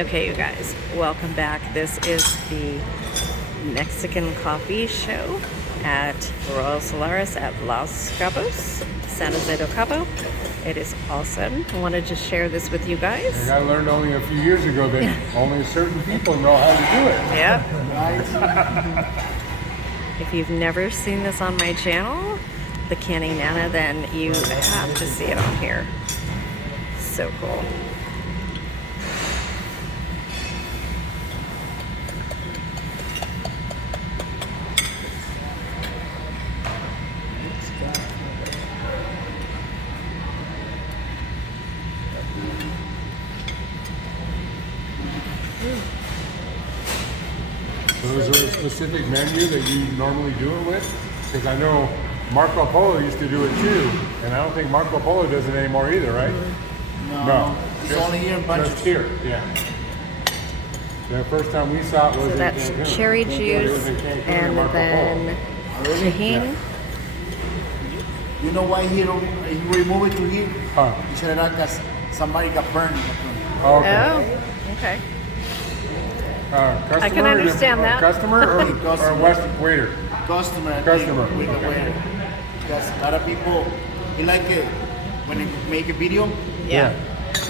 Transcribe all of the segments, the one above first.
Okay, you guys, welcome back. This is the Mexican coffee show at Royal Solaris at Los Cabos, San Jose del Cabo. It is awesome. I wanted to share this with you guys. And I learned only a few years ago that only certain people know how to do it. Yep. If you've never seen this on my channel, the Canning Nana, then you have to see it on here. So cool. So is there a specific menu that you normally do it with? Because I know Marco Polo used to do it too, and I don't think Marco Polo does it anymore either, right? No. It's only here in bunches. Just here, yeah. The first time we saw it was So in that's Cancun. cherry It juice was in Cancun and Marco then Polo. tahini. You know why he removed it to here? Huh. He said that because somebody got burned. Oh, okay. Oh, okay. Customer, I can understand that. Customer or waiter? Customer. I Customer. think, with the waiter. Because a lot of people, he like it when they make a video, Yeah.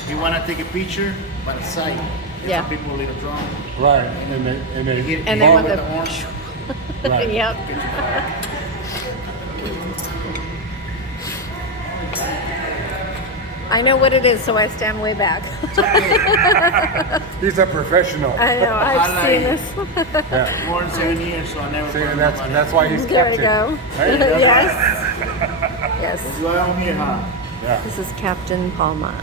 you want to take a picture by the side. Yeah. Some people a little drunk. Right, and they And they Ball want with the- orange. right. Yep. I know what it is, so I stand way back. He's a professional. I know, I've seen this. Yeah. More than 7 years, so I never See, burned and that's nobody. that's why he's There kept we it. go. Right? Yes. Yes. That's why I'm here, huh? Yeah. This is Captain Palma.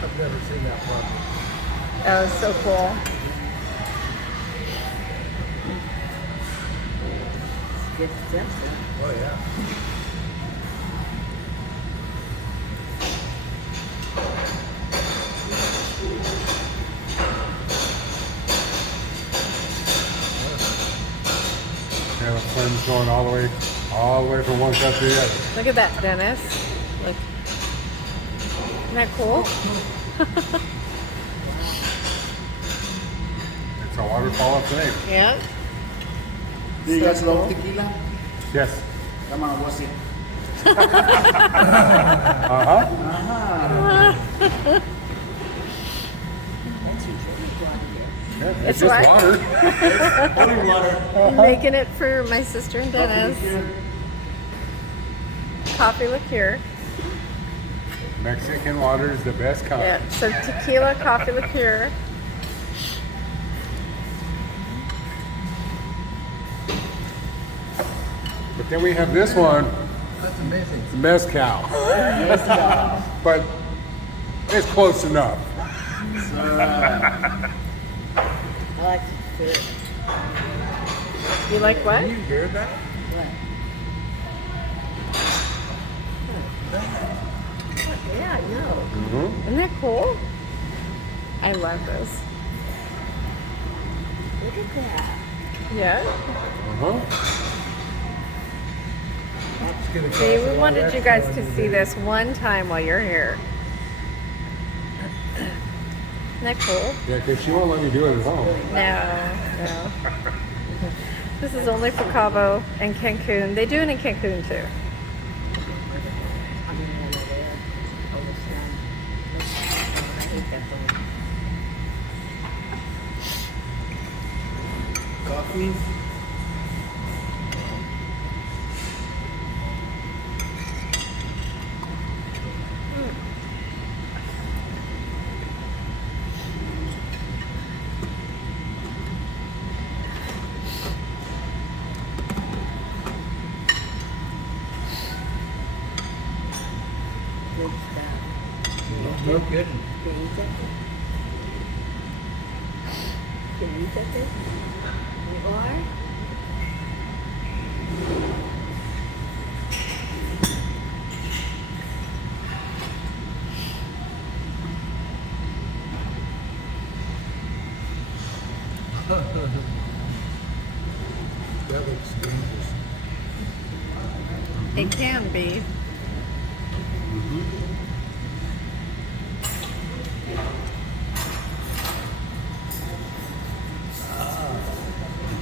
I've never seen that project. That was so cool. Oh yeah. Yeah, the flame's going all the way from one cup to the other. Look at that, Dennis. Look. Isn't that cool? It's a waterfall of flame. Yeah. Do you guys So love cool. tequila? Yes. Come on, what's it? Yeah, It's just what? water. Holy water. I'm making it for my sister and Dennis. Coffee liqueur. Mexican water is the best kind. Yeah. So tequila, coffee liqueur. But then we have this one, That's amazing. mezcal. But it's close enough. I like to do it. You like what? Can you hear that? Yeah, I know. Mm-hmm. Isn't that cool? I love this. Look at that. Yeah. Uh-huh. It's gonna cost See, a we lot wanted you extra guys when to you see do this one time while you're here. Isn't that cool? Yeah, because she won't let me do it at home. No, no. This is only for Cabo and Cancun. They do it in Cancun too. I mean, when they're there, all the sun. I hate that thing. Coffee. Good stuff. No kidding. Can you eat that thing? Can you eat that thing? You are? That looks dangerous. It can be.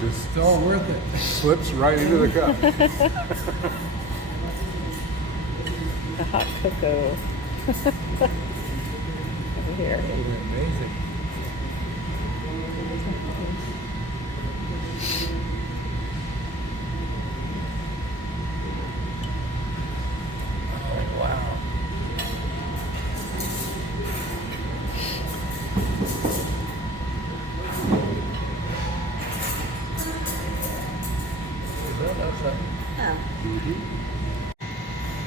Just It's all worth it. slips right into the cup. The hot cocoa. Over here. Amazing. Oh, wow. That's a, Oh.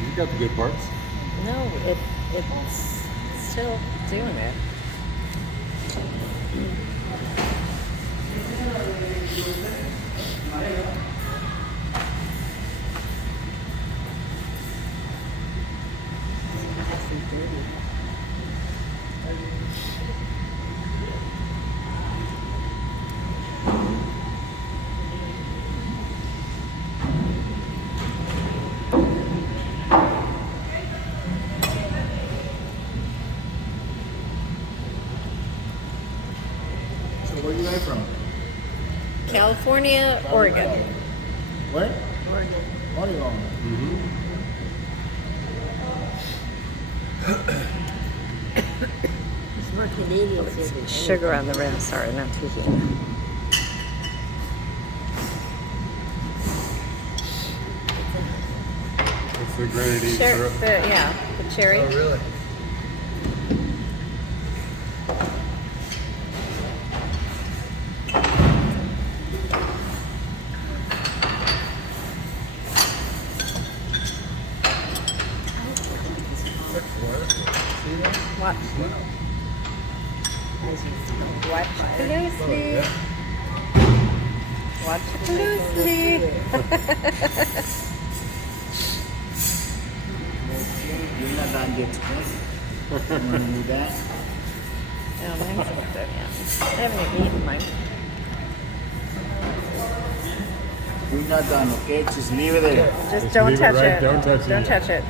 You got the good parts. No, it's still doing it. So where you guys from? California, Oregon. Where? Oregon. It's more Canadian than Sugar on the rim, sorry, not too deep. It's the grenadine Sure, syrup. yeah, the cherry. oh, really? Look for it. See that? Watch. Watch closely. Yeah. Watch closely. You're not done yet. You wanna do that? Oh, mine's not done yet. I haven't even eaten mine. You're not done, okay? Just leave it there. Just Just don't leave it touch right- it. don't touch it Don't yet. touch it.